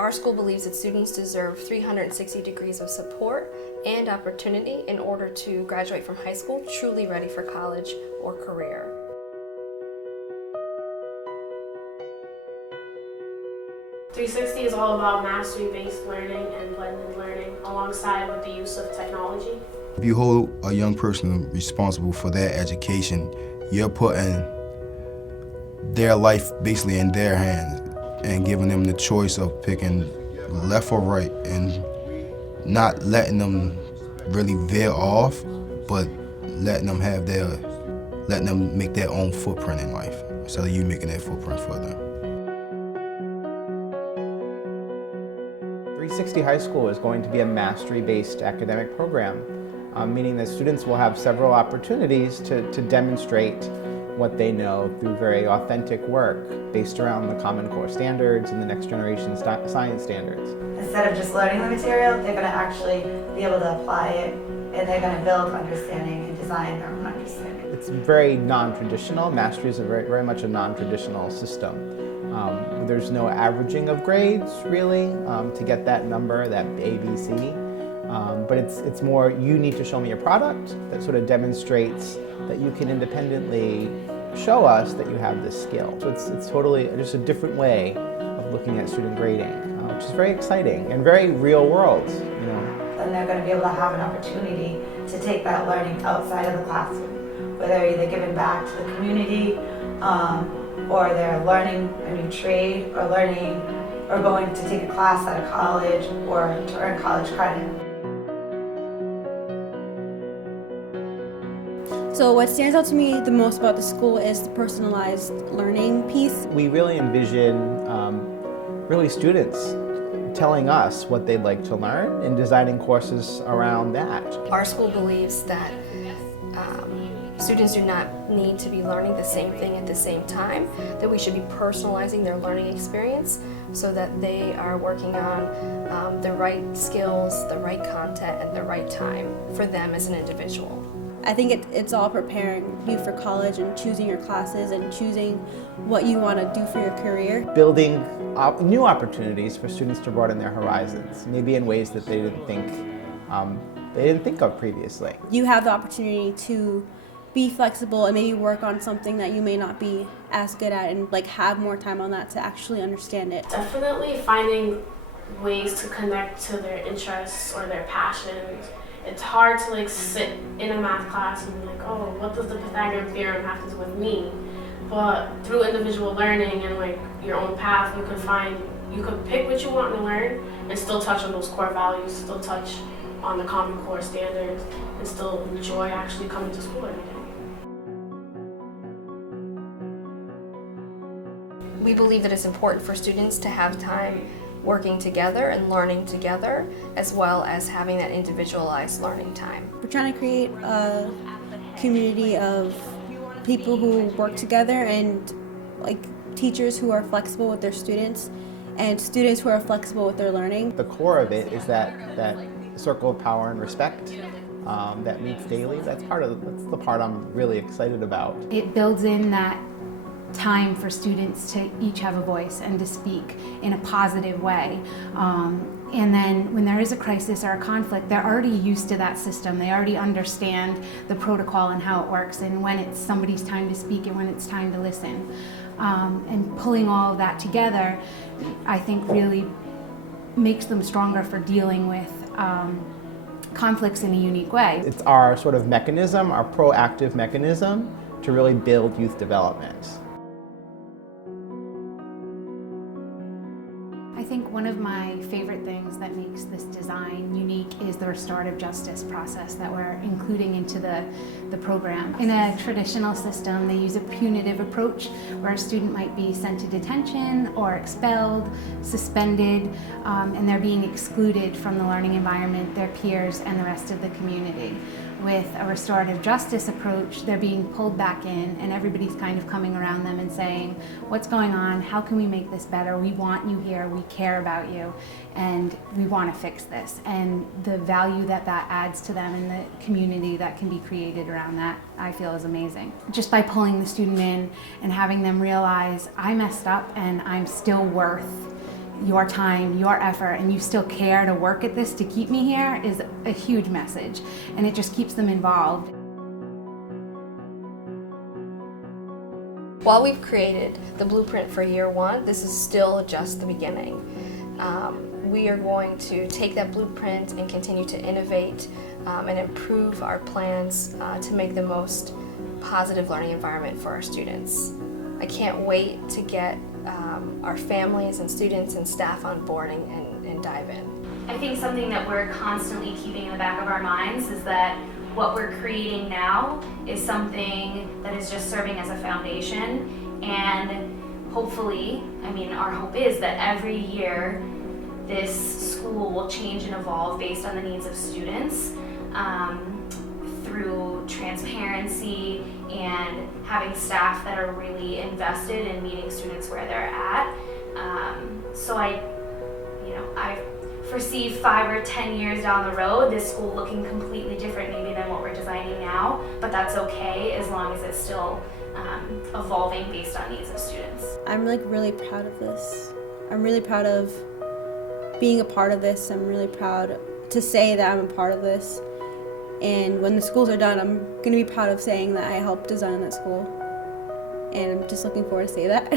Our school believes that students deserve 360 degrees of support and opportunity in order to graduate from high school truly ready for college or career. "360 is all about mastery-based learning and blended learning alongside with the use of technology. If you hold a young person responsible for their education, you're putting their life basically in their hands and giving them the choice of picking left or right and not letting them really veer off, but letting them make their own footprint in life instead of you making that footprint for them. 360 High School is going to be a mastery-based academic program, meaning that students will have several opportunities to demonstrate what they know through very authentic work based around the Common Core standards and the next generation science standards. Instead of just learning the material, they're going to actually be able to apply it, and they're going to build understanding and design their own understanding. It's very non-traditional. Mastery is very much a non-traditional system. There's no averaging of grades, really, to get that number, that A, B, C. But it's more, you need to show me a product that sort of demonstrates that you can independently show us that you have this skill. So it's totally just a different way of looking at student grading, which is very exciting and very real world, you know. And they're going to be able to have an opportunity to take that learning outside of the classroom, where they're either giving back to the community, or they're learning a new trade, or going to take a class at a college, or to earn college credit. So what stands out to me the most about the school is the personalized learning piece. We really envision really students telling us what they'd like to learn and designing courses around that. Our school believes that students do not need to be learning the same thing at the same time, that we should be personalizing their learning experience so that they are working on the right skills, the right content, and the right time for them as an individual. I think it's all preparing you for college and choosing your classes and choosing what you want to do for your career. Building new opportunities for students to broaden their horizons, maybe in ways that they didn't think of previously. You have the opportunity to be flexible and maybe work on something that you may not be as good at and have more time on that to actually understand it. Definitely finding ways to connect to their interests or their passions. It's hard to sit in a math class and be like, oh, what does the Pythagorean theorem have to do with me? But through individual learning and your own path, you could pick what you want to learn and still touch on those core values, still touch on the Common Core standards, and still enjoy actually coming to school every day. We believe that it's important for students to have time working together and learning together, as well as having that individualized learning time. We're trying to create a community of people who work together and teachers who are flexible with their students and students who are flexible with their learning. The core of it is that circle of power and respect that meets daily. That's the part I'm really excited about. It builds in that time for students to each have a voice and to speak in a positive way. And then when there is a crisis or a conflict, they're already used to that system. They already understand the protocol and how it works and when it's somebody's time to speak and when it's time to listen. And pulling all of that together, I think really makes them stronger for dealing with conflicts in a unique way. It's our sort of mechanism, our proactive mechanism to really build youth development. I think one of my favorite things that makes this design unique is the restorative justice process that we're including into the program. In a traditional system, they use a punitive approach where a student might be sent to detention or expelled, suspended, and they're being excluded from the learning environment, their peers, and the rest of the community. With a restorative justice approach, they're being pulled back in and everybody's kind of coming around them and saying, what's going on? How can we make this better? We want you here, we care about you, and we want to fix this. And the value that adds to them and the community that can be created around that, I feel is amazing. Just by pulling the student in and having them realize, I messed up and I'm still worth your time, your effort, and you still care to work at this to keep me here is a huge message, and it just keeps them involved. While we've created the blueprint for year one, this is still just the beginning. We are going to take that blueprint and continue to innovate and improve our plans to make the most positive learning environment for our students. I can't wait to get our families and students and staff on board and dive in. I think something that we're constantly keeping in the back of our minds is that what we're creating now is something that is just serving as a foundation, and hopefully, I mean, our hope is that every year this school will change and evolve based on the needs of students through transparency and having staff that are really invested in meeting students where they're at. So I foresee 5 or 10 years down the road, this school looking completely different maybe than what we're designing now, but that's okay as long as it's still evolving based on needs of students. I'm really proud of this. I'm really proud of being a part of this. I'm really proud to say that I'm a part of this. And when the schools are done, I'm going to be proud of saying that I helped design that school. And I'm just looking forward to say that.